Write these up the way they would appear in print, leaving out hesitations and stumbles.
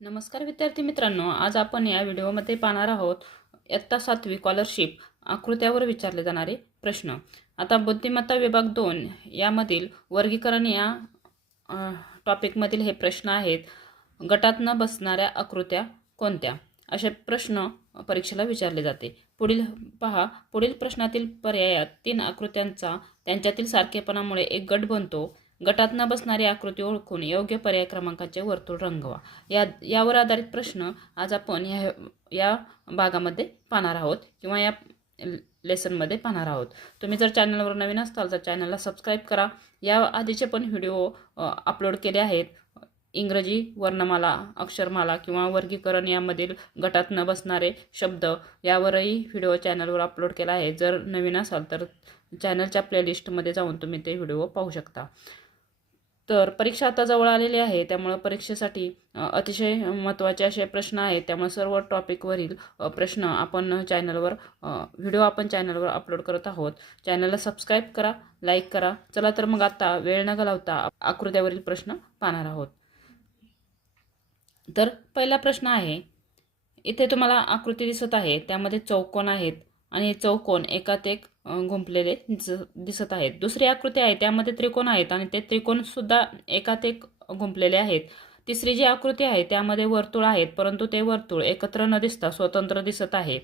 नमस्कार विद्यार्थी मित्रांनो, आज आपण या व्हिडिओमध्ये पाहणार आहोत इयत्ता 7वी स्कॉलरशिप आकृत्यावर विचारले जाणारे प्रश्न। आता बुद्धिमत्ता विभाग 2 यामधील वर्गीकरण या टॉपिकमधील हे प्रश्न आहेत। गटात न बसणाऱ्या आकृत्या कोणत्या, असे प्रश्न परीक्षेला विचारले जाते। पुढील प्रश्नातील पर्यायात 3 आकृत्यांचा त्यांच्यातील सारखेपणामुळे एक गट बनतो। गटात न बसणारी आकृती ओळखून योग्य पर्याय क्रमांकाचे वर्तुळ रंगवा। यावर आधारित प्रश्न आज आपण या भागामध्ये पाहणार आहोत किंवा या लेसनमध्ये पाहणार आहोत। तुम्ही जर चॅनलवर नवीन असाल तर चॅनलला सबस्क्राईब करा। या आधीचे पण व्हिडिओ अपलोड केले आहेत। इंग्रजी वर्णमाला, अक्षरमाला किंवा वर्गीकरण यामधील गटात न बसणारे शब्द यावरही व्हिडिओ चॅनलवर अपलोड केला आहे। जर नवीन असाल तर चॅनलच्या प्लेलिस्टमध्ये जाऊन तुम्ही ते व्हिडिओ पाहू शकता। तर परीक्षा आता जवळ आलेली आहे, त्यामुळे परीक्षेसाठी अतिशय महत्त्वाचे असे प्रश्न आहेत। त्यामुळे सर्व टॉपिकवरील प्रश्न आपण व्हिडिओ चॅनलवर अपलोड करत आहोत। चॅनलला सबस्क्राईब करा, लाईक करा। चला तर मग आता वेळ न घालवता आकृत्यावरील प्रश्न पाहणार आहोत। तर पहिला प्रश्न आहे, इथे तुम्हाला आकृती दिसत आहे, त्यामध्ये चौकोन आहेत आणि चौकोन एकात एक गुंफलेले दिसत आहेत। दुसरी आकृती आहे, त्यामध्ये त्रिकोण आहेत आणि ते त्रिकोण सुद्धा एकात एक गुंफलेले आहेत। तिसरी जी आकृती आहे त्यामध्ये वर्तुळ आहेत, परंतु ते वर्तुळ एकत्र न दिसता स्वतंत्र दिसत आहे।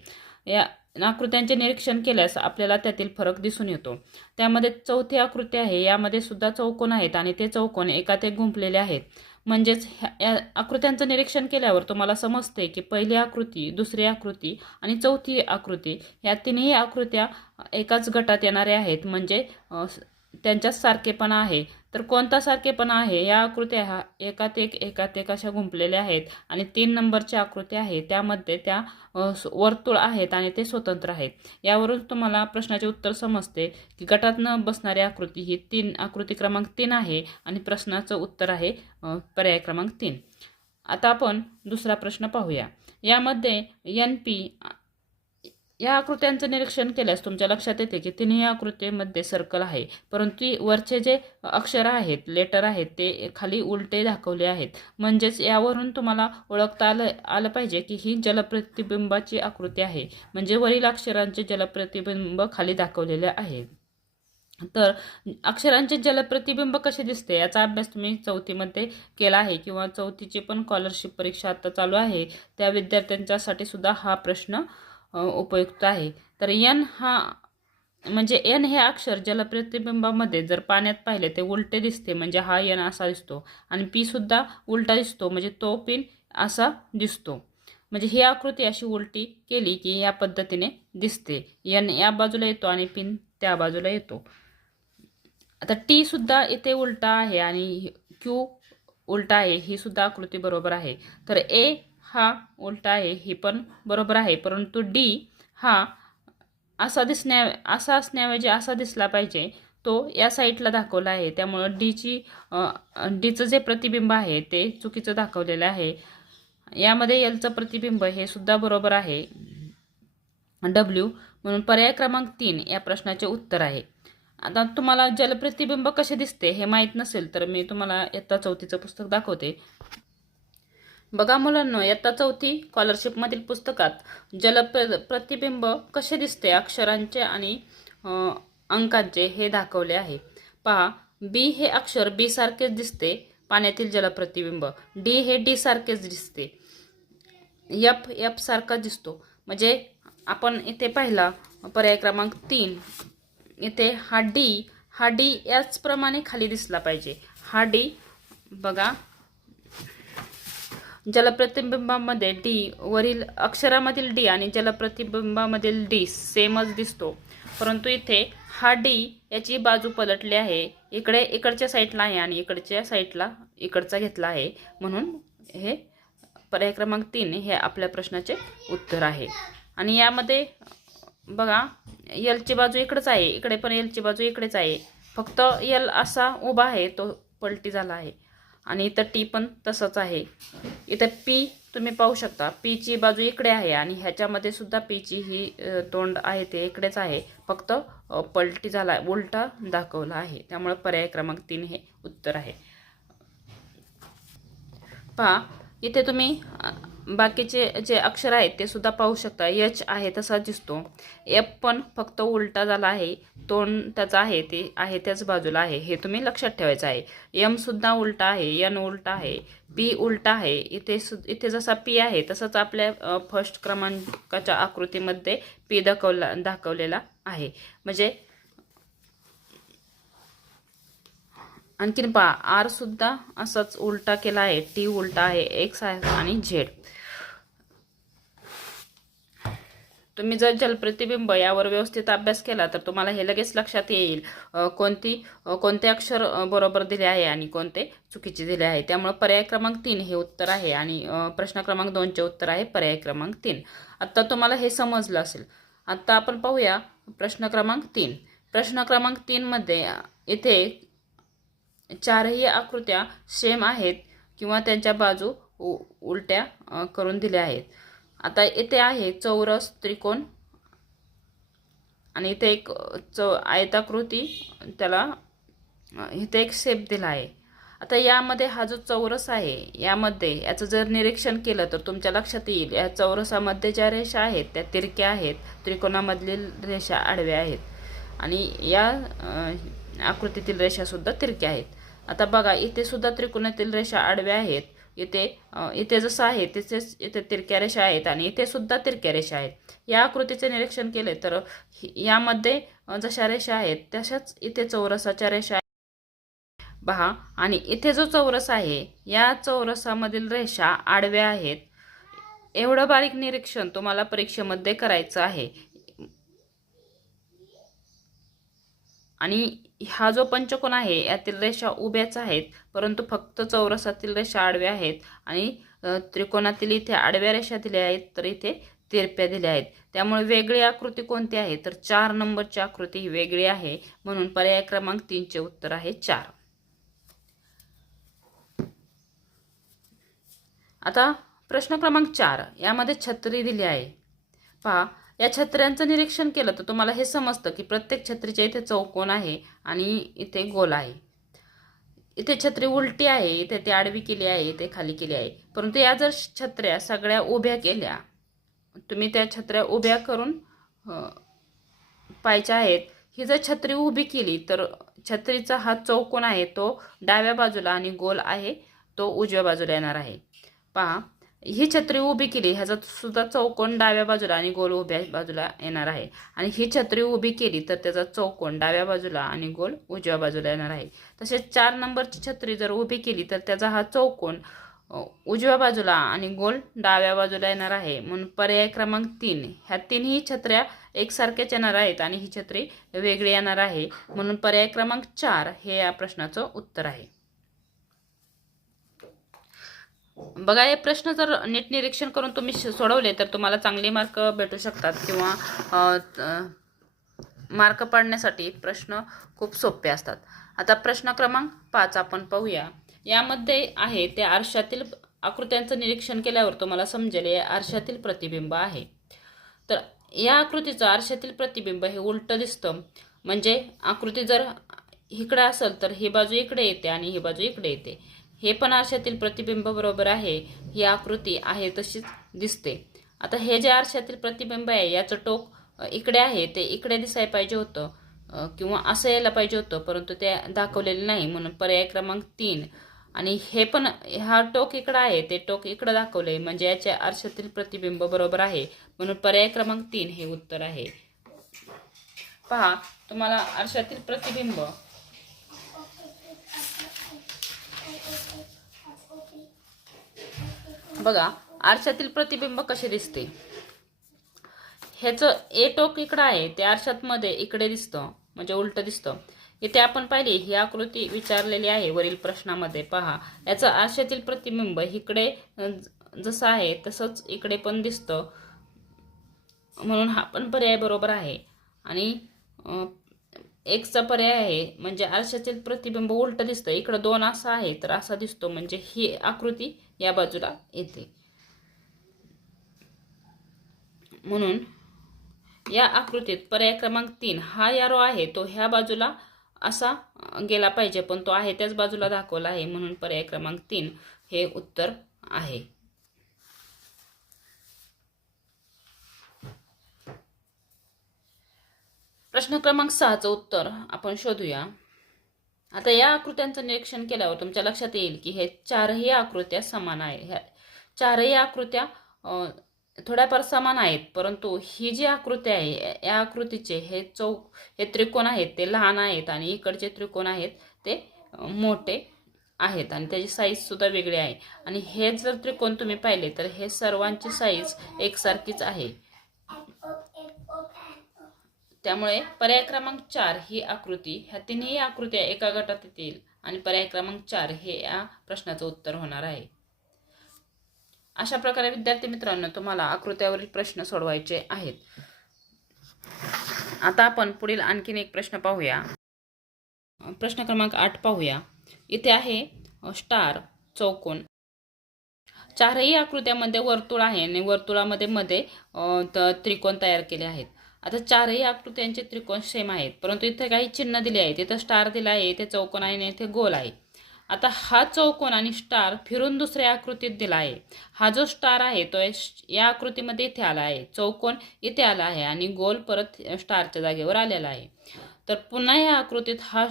या आकृत्यांचे निरीक्षण केल्यास आपल्याला त्यातील फरक दिसून येतो। त्यामध्ये चौथी आकृती आहे, यामध्ये सुद्धा चौकोन आहेत आणि ते चौकोन एकात एक गुंफलेले आहेत। म्हणजेच या आकृत्यांचं निरीक्षण केल्यावर तुम्हाला समजते की पहिली आकृती, दुसरी आकृती आणि चौथी आकृती या तिन्ही आकृत्या एकाच गटात येणाऱ्या आहेत, म्हणजे त्यांच्यात सारखेपणा आहे। तर कोणता सारखेपणा आहे? या आकृत्या एकात एक अशा गुंफलेल्या आहेत आणि 3 नंबरची आकृती आहे त्यामध्ये त्या वर्तुळ आहेत आणि ते स्वतंत्र आहेत। यावरून तुम्हाला प्रश्नाचे उत्तर समजते की गटात न बसणारी आकृती ही आकृती क्रमांक 3 आहे आणि प्रश्नाचं उत्तर आहे पर्याय क्रमांक 3। आता आपण दुसरा प्रश्न पाहूया। यामध्ये NP या आकृत्यांचं निरीक्षण केल्यास तुमच्या लक्षात येते की तिन्ही आकृतीमध्ये सर्कल आहे, परंतु वरचे जे अक्षर आहेत, लेटर आहेत, ते खाली उलटे दाखवले आहेत। म्हणजेच यावरून तुम्हाला ओळखता आलं पाहिजे की ही जलप्रतिबिंबाची आकृती आहे, म्हणजे वरील अक्षरांचे जलप्रतिबिंब खाली दाखवलेले आहे। तर अक्षरांचे जलप्रतिबिंब कसे दिसते याचा अभ्यास तुम्ही चौथीमध्ये केला आहे किंवा चौथीची पण स्कॉलरशिप परीक्षा आता चालू आहे, त्या विद्यार्थ्यांच्यासाठी सुद्धा हा प्रश्न उपयुक्त आहे। तर एन हे अक्षर जलप्रतिबिंबामध्ये जर पाण्यात पाहिले ते उलटे दिसते, म्हणजे हा एन असा दिसतो आणि पी सुद्धा उलटा दिसतो, म्हणजे तो पिन असा दिसतो। म्हणजे ही आकृती अशी उलटी केली की या पद्धतीने दिसते। एन या बाजूला येतो आणि पिन त्या बाजूला येतो। आता टी सुद्धा इथे उलटा आहे आणि क्यू उलटा आहे, ही सुद्धा आकृती बरोबर आहे। तर ए हा उलटा आहे, ही पण बरोबर आहे, परंतु डी हा असा असण्याऐवजी असा दिसला पाहिजे, तो या साईडला दाखवला आहे। त्यामुळे डीचं जे प्रतिबिंब आहे ते चुकीचं दाखवलेलं आहे। यामध्ये एलचं प्रतिबिंब हे सुद्धा बरोबर आहे, डब्ल्यू, म्हणून पर्याय क्रमांक 3 या प्रश्नाचे उत्तर आहे। आता तुम्हाला जलप्रतिबिंब कसे दिसते हे माहीत नसेल तर मी तुम्हाला इयत्ता 4थीचं पुस्तक दाखवते। बघा मुलांनो, इयत्ता 4थी स्कॉलरशिपमधील पुस्तकात जलप्रतिबिंब कसे दिसते अक्षरांचे आणि अंकांचे हे दाखवले आहे। पहा, बी हे अक्षर बी सारखेच दिसते, पाण्यातील जलप्रतिबिंब। डी हे डी सारखेच दिसते, एफ सारखा दिसतो। म्हणजे आपण इथे पाहिला पर्याय क्रमांक 3, इथे हा डी याचप्रमाणे खाली दिसला पाहिजे। हा डी बघा, जलप्रतिबिंबामध्ये डी, वरील अक्षरामधील डी आणि जलप्रतिबिंबामधील डी सेमच दिसतो, परंतु इथे हा डी याची बाजू पलटली आहे, इकडच्या साईडला आहे आणि इकडच्या साईडला इकडचा घेतला आहे, म्हणून हे पर्याय क्रमांक 3 हे आपल्या प्रश्नाचे उत्तर आहे। आणि यामध्ये बघा, एलची बाजू इकडेच आहे, इकडे पण एलची बाजू इकडेच आहे, फक्त एल असा उभा आहे, तो पलटी झाला आहे आणि इथं टी पण तसंच आहे। इथं पी तुम्ही पाहू शकता, पीची बाजू इकडे आहे आणि ह्याच्यामध्ये सुद्धा पीची ही तोंड आहे ते इकडेच आहे, फक्त पलटी झाला, उलटा दाखवला आहे। त्यामुळे पर्याय क्रमांक 3 हे उत्तर आहे। पहा, इथे तुम्ही बाकीचे जे अक्षर आहेत ते सुद्धा पाहू शकता. एच आहे तसा दिसतो. एफ पण फक्त उलटा झाला आहे, तोंड त्याचा आहे ते आहे त्याच बाजूला आहे, हे तुम्ही लक्षात ठेवायचं आहे. एम सुद्धा उलटा आहे, एन उलटा आहे, पी उलटा आहे. इथे जसा पी आहे तसंच आपल्या फर्स्ट क्रमांकाच्या आकृतीमध्ये पी दाखवलेला आहे. म्हणजे आणखीन पहा, आर सुद्धा असाच उलटा केला आहे, टी उलटा आहे, एक्स आहे आणि झेड. तुम्ही जर जलप्रतिबिंब यावर व्यवस्थित अभ्यास केला तर तुम्हाला हे लगेच लक्षात येईल कोणते अक्षर बरोबर दिले आहे आणि कोणते चुकीचे दिले आहे. त्यामुळे पर्याय क्रमांक 3 हे उत्तर आहे आणि प्रश्न क्रमांक 2चे उत्तर आहे पर्याय क्रमांक 3. आता तुम्हाला हे समजलं असेल. आता आपण पाहूया प्रश्न क्रमांक 3. प्रश्न क्रमांक 3 मध्ये इथे चारही आकृत्या सेम आहेत किंवा त्यांच्या बाजू उलट्या करून दिल्या आहेत. आता इथे आहे चौरस, त्रिकोण आणि इथे एक आयताकृती, त्याला इथे एक शेप दिला आहे. आता यामध्ये हा जो चौरस आहे यामध्ये याचं जर निरीक्षण केलं तर तुमच्या लक्षात येईल या चौरसामध्ये ज्या रेषा आहेत त्या तिरक्या आहेत, त्रिकोणामधील रेषा आडव्या आहेत आणि या आकृतीतील रेषा सुद्धा तिरक्या आहेत. आता बघा, इथे सुद्धा त्रिकोणातील रेषा आडव्या आहेत. इथे जसं आहे तसेच इथे तिरक्या रेषा आहेत आणि इथे सुद्धा तिरक्या रेषा आहेत. या आकृतीचे निरीक्षण केले तर यामध्ये जशा रेषा आहेत तशाच इथे चौरसाच्या रेषा पहा. आणि इथे जो चौरस आहे या चौरसामधील रेषा आडव्या आहेत. एवढं बारीक निरीक्षण तुम्हाला परीक्षेमध्ये करायचं आहे. आणि हा जो पंचकोन आहे यातील रेषा उभ्याच आहेत, परंतु फक्त चौरसातील रेषा आडव्या आहेत आणि त्रिकोणातील इथे आडव्या रेषा दिल्या आहेत तर इथे तिरप्या दिल्या आहेत. त्यामुळे वेगळी आकृती कोणती आहे तर 4 नंबरची आकृती ही वेगळी आहे. म्हणून पर्याय क्रमांक 3चे उत्तर आहे 4. आता प्रश्न क्रमांक 4 यामध्ये छत्री दिली आहे. पहा, या छत्र्यांचं निरीक्षण केलं तर तुम्हाला हे समजतं की प्रत्येक छत्रीच्या इथे चौकोन आहे आणि इथे गोल आहे. इथे छत्री उलटी आहे, इथे ती आडवी केली आहे, इथे खाली केली आहे. परंतु या जर छत्र्या सगळ्या उभ्या केल्या, तुम्ही त्या छत्र्या उभ्या करून पाहायच्या आहेत. ही जर छत्री उभी केली तर छत्रीचा हा चौकोन आहे तो डाव्या बाजूला आणि गोल आहे तो उजव्या बाजूला येणार आहे. पहा, ही छत्री उभी केली, ह्याचा सुद्धा चौकोन डाव्या बाजूला आणि गोल उभ्या बाजूला येणार आहे. आणि ही छत्री उभी केली तर त्याचा चौकोन डाव्या बाजूला आणि गोल उजव्या बाजूला येणार आहे. तसेच 4 नंबरची छत्री जर उभी केली तर त्याचा हा चौकोन उजव्या बाजूला आणि गोल डाव्या बाजूला येणार आहे. म्हणून पर्याय क्रमांक 3 ह्या तिन्ही छत्र्या एकसारख्याच येणार आहेत आणि ही छत्री वेगळी येणार आहे. म्हणून पर्याय क्रमांक 4 हे या प्रश्नाचं उत्तर आहे. बघा, हे प्रश्न जर नीट निरीक्षण करून तुम्ही सोडवले तर तुम्हाला चांगले मार्क भेटू शकतात किंवा मार्क पाडण्यासाठी प्रश्न खूप सोपे असतात. आता प्रश्न क्रमांक 5 आपण पाहूया. यामध्ये आहे त्या आरशातील आकृत्यांचं निरीक्षण केल्यावर तुम्हाला समजेल या आरशातील प्रतिबिंब आहे. तर या आकृतीचं आरशातील प्रतिबिंब हे उलटं दिसतं. म्हणजे आकृती जर इकडे असेल तर ही बाजू इकडे येते आणि ही बाजू इकडे येते. हे पण आरशातील प्रतिबिंब बरोबर आहे. ही आकृती आहे तशीच दिसते. आता हे जे आरशातील प्रतिबिंब आहे याचं टोक इकडे आहे, ते इकडे दिसायला पाहिजे होतं किंवा असं यायला पाहिजे होतं, परंतु ते दाखवलेले नाही. म्हणून पर्याय क्रमांक 3. आणि हे पण हा टोक इकडं आहे, ते टोक इकडं दाखवलंय, म्हणजे याच्या आरशातील प्रतिबिंब बरोबर आहे. म्हणून पर्याय क्रमांक 3 हे उत्तर आहे. पहा, तुम्हाला आरशातील प्रतिबिंब बघा, आरशातील प्रतिबिंब कसे दिसते. ह्याचं ए टोक इकडं आहे, ते आरशात मध्ये इकडे दिसतं, म्हणजे उलट दिसतं. इथे आपण पाहिली ही आकृती विचारलेली आहे वरील प्रश्नामध्ये. पहा, याचं आरशातील प्रतिबिंब इकडे जसं आहे तसंच इकडे पण दिसतं. म्हणून हा पण पर्याय बरोबर आहे. आणि एक्सचा पर्याय आहे, म्हणजे आरशातील प्रतिबिंब उलट दिसतं. इकडं 2 असं आहे तर असा दिसतो, म्हणजे ही आकृती या बाजूला येते. म्हणून या आकृतीत पर्याय क्रमांक 3 हा यारो आहे तो ह्या बाजूला असा गेला पाहिजे, पण तो आहे त्याच बाजूला दाखवला आहे. म्हणून पर्याय क्रमांक 3 हे उत्तर आहे. प्रश्न क्रमांक 6चं उत्तर आपण शोधूया. आता या आकृत्यांचं निरीक्षण केल्यावर तुमच्या लक्षात येईल की हे चारही आकृत्या समान आहे. ह्या चारही आकृत्या थोड्याफार समान आहेत, परंतु ही जी आकृती आहे या आकृतीचे हे त्रिकोण आहेत ते लहान आहेत आणि इकडचे त्रिकोण आहेत ते मोठे आहेत आणि त्याची साईज सुद्धा वेगळी आहे. आणि हे जर त्रिकोण तुम्ही पाहिले तर हे सर्वांची साईज एकसारखीच आहे. त्यामुळे पर्याय क्रमांक 4 ही आकृती, ह्या तिन्ही आकृत्या एका गटात येतील आणि पर्याय क्रमांक 4 हे या प्रश्नाचं उत्तर होणार आहे. अशा प्रकारे विद्यार्थी मित्रांनो तुम्हाला आकृत्यावरील प्रश्न सोडवायचे आहेत. आता आपण पुढील आणखीन एक प्रश्न पाहूया. प्रश्न क्रमांक 8 पाहूया. इथे आहे स्टार, चौकोन. चारही आकृत्यामध्ये वर्तुळ आहे आणि वर्तुळामध्ये मध्ये त्रिकोण तयार केले आहेत. आता चारही आकृत्यांचे त्रिकोण सेम आहेत, परंतु इथे काही चिन्ह दिले आहेत. इथे स्टार दिला आहे, इथे चौकोन आहे आणि इथे गोल आहे. आता हा चौकोन आणि स्टार फिरून दुसऱ्या आकृतीत दिला आहे. हा जो स्टार आहे तो या आकृतीमध्ये इथे आला आहे, चौकोन इथे आला आहे आणि गोल परत स्टारच्या जागेवर आलेला आहे. तर पुन्हा या आकृतीत हा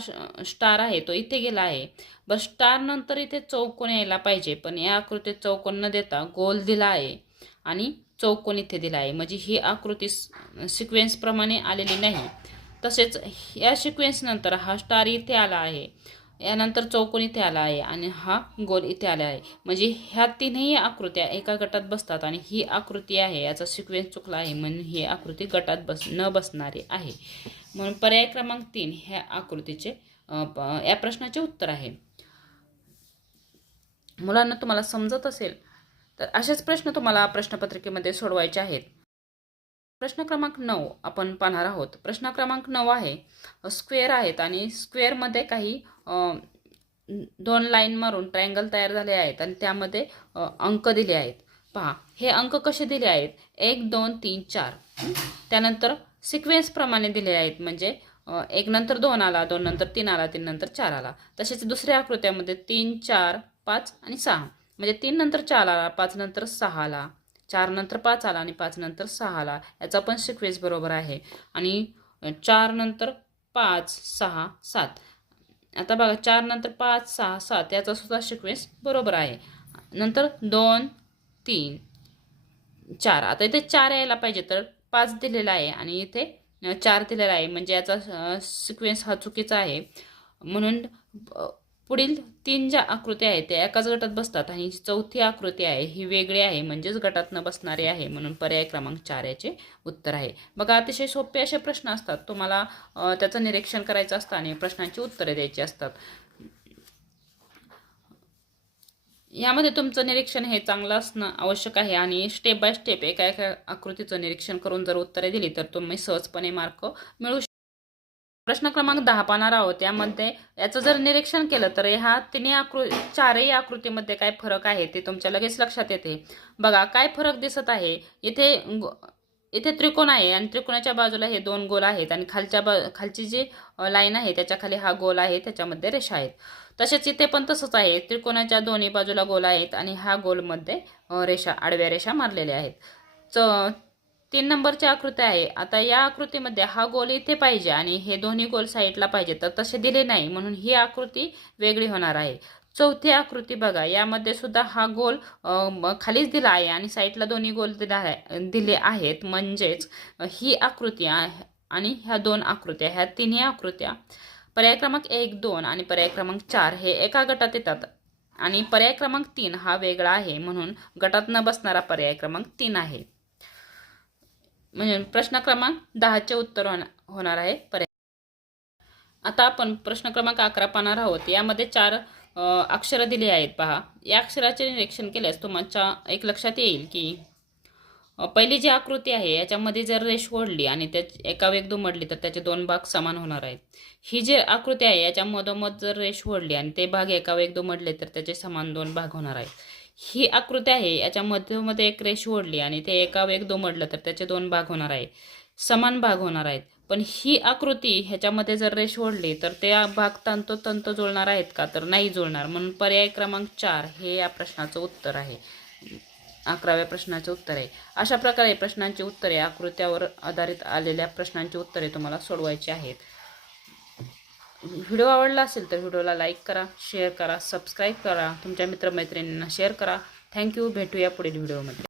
स्टार आहे तो इथे गेला आहे. बरं, स्टार नंतर इथे चौकोन यायला पाहिजे, पण या आकृतीत चौकोन न देता गोल दिला आहे आणि चौकोन इथे दिला आहे. म्हणजे ही आकृती सिक्वेन्स प्रमाणे आलेली नाही. तसेच या सिक्वेन्स नंतर हा स्टार इथे आला आहे, यानंतर चौकोन इथे आला आहे आणि हा गोल इथे आला आहे. म्हणजे ह्या तीनही आकृत्या एका गटात बसतात आणि ही आकृती आहे याचा सिक्वेन्स चुकला आहे म्हणून ही आकृती गटात न बसणारी आहे. म्हणून पर्याय क्रमांक 3 ह्या आकृतीचे या प्रश्नाचे उत्तर आहे. मुलांना तुम्हाला समजत असेल तर असेच प्रश्न तुम्हाला प्रश्नपत्रिकेमध्ये सोडवायचे आहेत. प्रश्न क्रमांक 9 आपण पाहणार आहोत. प्रश्न क्रमांक 9 आहे स्क्वेअर आहेत आणि स्क्वेअरमध्ये काही 2 लाईन मारून ट्रायंगल तयार झाले आहेत आणि त्यामध्ये अंक दिले आहेत. पहा, हे अंक कसे दिले आहेत, 1 2 3 4. त्यानंतर सिक्वेन्स प्रमाणे दिले आहेत. म्हणजे 1 नंतर 2 आला, 2 नंतर 3 आला, 3 नंतर 4 आला. तसेच दुसऱ्या आकृत्यामध्ये 3 4 5 आणि 6. म्हणजे 3 नंतर 4 आला, 5 नंतर 6 आला, 4 नंतर 5 आला आणि 5 नंतर 6 आला. याचा पण सिक्वेन्स बरोबर आहे. आणि 4 नंतर 5 6 7. आता बघा, 4 नंतर 5 6 7 याचा सुद्धा सिक्वेन्स बरोबर आहे. नंतर 2 3 4. आता इथे 4 यायला पाहिजे तर 5 दिलेला आहे आणि इथे 4 दिलेला आहे. म्हणजे याचा सिक्वेन्स हा चुकीचा आहे. म्हणून पुढील 3 ज्या आकृत्या आहेत त्या एकाच गटात बसतात आणि चौथी आकृती आहे ही वेगळी आहे, म्हणजेच गटात न बसणारी आहे. म्हणून पर्याय क्रमांक 4 याचे उत्तर आहे. बघा, अतिशय सोपे असे प्रश्न असतात. तुम्हाला त्याचं निरीक्षण करायचं असतं आणि प्रश्नांची उत्तरे द्यायची असतात. यामध्ये तुमचं निरीक्षण हे चांगलं असणं आवश्यक आहे आणि स्टेप बाय स्टेप एका एका आकृतीचं निरीक्षण करून जर उत्तरे दिली तर तुम्ही सहजपणे मार्क मिळवू शकता. प्रश्न क्रमांक 10 पाहणार आहोत. यामध्ये याचं जर निरीक्षण केलं तर ह्या चारही आकृतीमध्ये काय फरक आहे ते तुमच्या लगेच लक्षात येते. बघा, काय फरक दिसत आहे. इथे त्रिकोण आहे आणि त्रिकोणाच्या बाजूला हे 2 गोल आहेत आणि खालची जी लाईन आहे त्याच्या खाली हा गोल आहे, त्याच्यामध्ये रेषा आहेत. तसेच इथे पण तसंच आहे. त्रिकोणाच्या दोन्ही बाजूला गोल आहेत आणि हा गोलमध्ये आडव्या रेषा मारलेल्या आहेत. 3 नंबरची आकृती आहे. आता या आकृतीमध्ये हा गोल इथे पाहिजे आणि हे दोन्ही गोल साईडला पाहिजे, तर तसे दिले नाही म्हणून ही आकृती वेगळी होणार आहे. चौथी आकृती बघा, यामध्ये सुद्धा हा गोल खालीच दिला आहे आणि साईडला दोन्ही गोल दिले आहेत. म्हणजेच ही आकृती आणि ह्या 2 आकृत्या, ह्या तिन्ही आकृत्या पर्याय क्रमांक 1 2 आणि पर्याय क्रमांक 4 हे एका गटात येतात आणि पर्याय क्रमांक 3 हा वेगळा आहे. म्हणून गटात न बसणारा पर्याय क्रमांक 3 आहे. म्हणजे प्रश्न क्रमांक 10चे उत्तर होणार आहे पर्याय. आता आपण प्रश्न क्रमांक 11 पाहणार आहोत. यामध्ये 4 अक्षरं दिली आहेत. पहा, या अक्षराचे निरीक्षण केल्यास तुमच्या एक लक्षात येईल की पहिली जी आकृती आहे याच्यामध्ये जर रेष ओढली आणि एका वेग दुमडली तर त्याचे 2 भाग समान होणार आहेत. ही जी आकृती आहे याच्या मधोमध जर रेष ओढली आणि ते भाग एका वेग दुमडले तर त्याचे समान 2 भाग होणार आहेत. ही आकृती आहे याच्या मध्ये एक रेष ओढली आणि ते एका वेग दुमडलं तर त्याचे 2 भाग होणार आहे, समान भाग होणार आहेत. पण ही आकृती ह्याच्यामध्ये जर रेष ओढली तर ते भाग तंतोतंत जुळणार आहेत का, तर नाही जुळणार. म्हणून पर्याय क्रमांक 4 हे या प्रश्नाचं उत्तर आहे. 11व्या प्रश्नाचे उत्तर आहे. अशा प्रकारे प्रश्नांची उत्तरे, आकृत्यावर आधारित आलेल्या प्रश्नांची उत्तरे तुम्हाला सोडवायची आहेत. व्हिडिओ आवडला असेल तर व्हिडिओला लाईक करा, शेअर करा, सबस्क्राईब करा, तुमच्या मित्रमैत्रिणींना शेअर करा. थँक्यू. भेटूया पुढील व्हिडिओमध्ये.